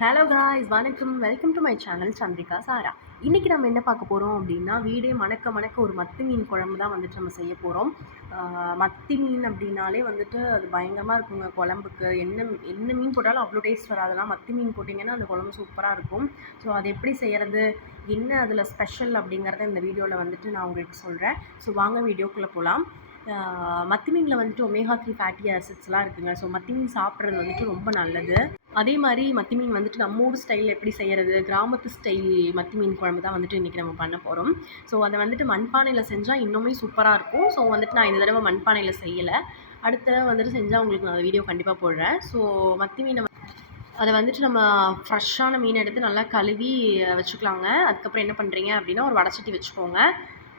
Hello guys, வணக்கம். Welcome to my channel Chandrika Sara. இன்றைக்கி நம்ம என்ன பார்க்க போகிறோம் அப்படின்னா, வீடே மணக்க மணக்க ஒரு மத்தி மீன் குழம்பு தான் வந்துட்டு நம்ம செய்ய போகிறோம். மத்தி மீன் அப்படின்னாலே வந்துட்டு அது பயங்கரமாக இருக்குங்க குழம்புக்கு. என்ன மீன் போட்டாலும் அவ்வளோ டேஸ்ட் வராதுலாம். மத்தி மீன் போட்டிங்கன்னா அந்த குழம்பு சூப்பராக இருக்கும். ஸோ அது எப்படி செய்கிறது, என்ன அதில் ஸ்பெஷல் அப்படிங்கிறத இந்த வீடியோவில் வந்துட்டு நான் உங்களுக்கு சொல்கிறேன். ஸோ வாங்க வீடியோக்குள்ளே போகலாம். மத்தி மீனில் வந்துட்டு ஒமேகா 3 ஃபேட்டி ஆசிட்ஸ்லாம் இருக்குதுங்க. ஸோ மத்தி மீன் சாப்பிட்றது வந்துட்டு ரொம்ப நல்லது. அதே மாதிரி மத்தி மீன் வந்துட்டு நம்ம ஊர் ஸ்டைலில் எப்படி செய்கிறது, கிராமத்து ஸ்டைல் மத்தி மீன் குழம்பு தான் வந்துட்டு இன்றைக்கி நம்ம பண்ண போகிறோம். ஸோ அதை வந்துட்டு மண்பானையில் செஞ்சால் இன்னுமே சூப்பராக இருக்கும். ஸோ வந்துட்டு நான் இந்த தடவை மண்பானையில் செய்யலை. அடுத்த தடவை வந்துட்டு செஞ்சால் உங்களுக்கு நான் வீடியோ கண்டிப்பாக போடுறேன். ஸோ மத்தி மீனை அதை வந்துட்டு நம்ம ஃப்ரெஷ்ஷான மீன் எடுத்து நல்லா கழுவி வச்சுக்கலாங்க. அதுக்கப்புறம் என்ன பண்ணுறீங்க அப்படின்னா, ஒரு வடச்சட்டி வச்சுக்கோங்க.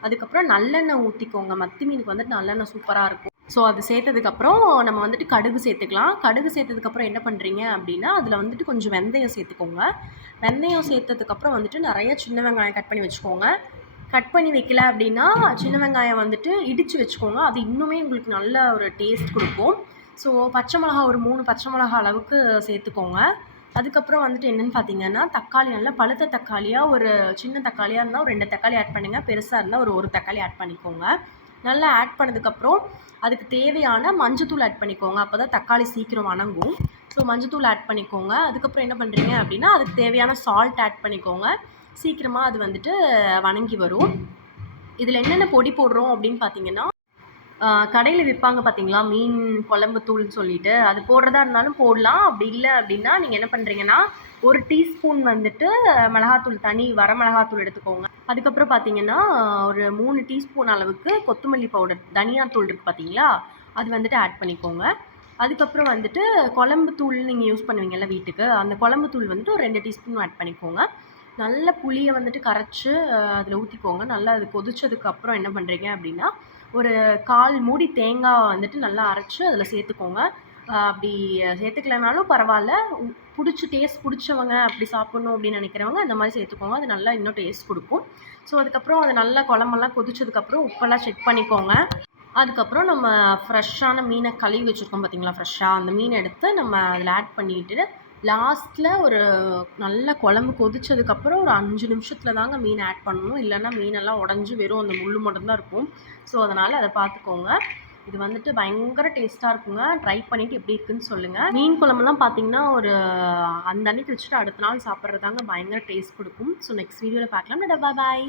அதுக்கப்புறம் நல்லெண்ணெய் ஊற்றிக்கோங்க. மத்தி மீனுக்கு வந்துட்டு நல்லெண்ணெய் சூப்பராக இருக்கும். ஸோ அது சேர்த்ததுக்கப்புறம் நம்ம வந்துட்டு கடுகு சேர்த்துக்கலாம். கடுகு சேர்த்ததுக்கப்புறம் என்ன பண்ணுறீங்க அப்படின்னா, அதில் வந்துட்டு கொஞ்சம் வெந்தயம் சேர்த்துக்கோங்க. வெந்தயம் சேர்த்ததுக்கப்புறம் வந்துட்டு நிறைய சின்ன வெங்காயம் கட் பண்ணி வச்சுக்கோங்க. கட் பண்ணி வைக்கல அப்படின்னா, சின்ன வெங்காயம் வந்துட்டு இடித்து வச்சுக்கோங்க. அது இன்னுமே உங்களுக்கு நல்ல ஒரு டேஸ்ட் கொடுக்கும். ஸோ பச்சை மிளகா ஒரு 3 பச்சை மிளகா அளவுக்கு சேர்த்துக்கோங்க. அதுக்கப்புறம் வந்துட்டு என்னென்னு பார்த்தீங்கன்னா, தக்காளி நல்லா பழுத்த தக்காளியாக, ஒரு சின்ன தக்காளியாக இருந்தால் ஒரு 2 தக்காளி ஆட் பண்ணுங்கள். பெருசாக இருந்தால் ஒரு தக்காளி ஆட் பண்ணிக்கோங்க. நல்லா ஆட் பண்ணதுக்கப்புறம் அதுக்கு தேவையான மஞ்சத்தூள் ஆட் பண்ணிக்கோங்க. அப்போ தான் தக்காளி சீக்கிரம் வணங்கும். ஸோ மஞ்சத்தூள் ஆட் பண்ணிக்கோங்க. அதுக்கப்புறம் என்ன பண்ணுறீங்க அப்படின்னா, அதுக்கு தேவையான சால்ட் ஆட் பண்ணிக்கோங்க. சீக்கிரமாக அது வந்துட்டு வணங்கி வரும். இதில் என்னென்ன பொடி போடுறோம் அப்படின்னு பார்த்தீங்கன்னா, கடையில் விற்பாங்க பார்த்தீங்களா, மீன் குழம்பு தூள்னு சொல்லிட்டு, அது போடுறதா இருந்தாலும் போடலாம். அப்படி இல்லை அப்படின்னா நீங்கள் என்ன பண்ணுறீங்கன்னா, 1 டீஸ்பூன் வந்துட்டு மிளகாத்தூள், தனி வர மிளகாத்தூள் எடுத்துக்கோங்க. அதுக்கப்புறம் பார்த்தீங்கன்னா, ஒரு 3 டீஸ்பூன் அளவுக்கு கொத்தமல்லி பவுடர், தனியாத்தூள் இருக்குது பார்த்தீங்களா, அது வந்துட்டு ஆட் பண்ணிக்கோங்க. அதுக்கப்புறம் வந்துட்டு குழம்பு தூள் நீங்கள் யூஸ் பண்ணுவீங்கள்ல வீட்டுக்கு, அந்த குழம்பு தூள் வந்துட்டு ஒரு 2 டீஸ்பூன் ஆட் பண்ணிக்கோங்க. நல்ல புளியை வந்துட்டு கரைச்சி அதில் ஊற்றிக்கோங்க. நல்லா அது கொதிச்சதுக்கப்புறம் என்ன பண்ணுறீங்க அப்படின்னா, ஒரு 1/4 மூடி தேங்காய் வந்துட்டு நல்லா அரைச்சி அதில் சேர்த்துக்கோங்க. அப்படி சேர்த்துக்கலனாலும் பரவாயில்ல. டேஸ்ட் பிடிச்சவங்க, அப்படி சாப்பிட்ணும் அப்படின்னு நினைக்கிறவங்க அந்த மாதிரி சேர்த்துக்கோங்க. அது நல்லா இன்னும் டேஸ்ட் கொடுக்கும். ஸோ அதுக்கப்புறம் அது நல்லா குழம்பெல்லாம் கொதிச்சதுக்கப்புறம் உப்பெல்லாம் செக் பண்ணிக்கோங்க. அதுக்கப்புறம் நம்ம ஃப்ரெஷ்ஷான மீனை கழுவி வச்சுருக்கோம் பார்த்தீங்களா, ஃப்ரெஷ்ஷாக அந்த மீனை எடுத்து நம்ம அதில் ஆட் பண்ணிவிட்டு, லாஸ்ட்டில் ஒரு நல்ல குழம்பு கொதிச்சதுக்கப்புறம் ஒரு 5 நிமிஷத்தில் தாங்க மீன் ஆட் பண்ணணும். இல்லைன்னா மீனெல்லாம் உடஞ்சி வெறும் அந்த முள் மட்டும்தான் இருக்கும். ஸோ அதனால் அதை பார்த்துக்கோங்க. இது வந்துட்டு பயங்கர டேஸ்ட்டாக இருக்குங்க. ட்ரை பண்ணிவிட்டு எப்படி இருக்குன்னு சொல்லுங்கள். மீன் குழம்புலாம் பார்த்தீங்கன்னா, ஒரு அந்த அன்னைக்கு வச்சுட்டு அடுத்த நாள் சாப்பிட்றதாங்க பயங்கர டேஸ்ட் கொடுக்கும். ஸோ நெக்ஸ்ட் வீடியோவில் பார்க்கலாம். பாய்.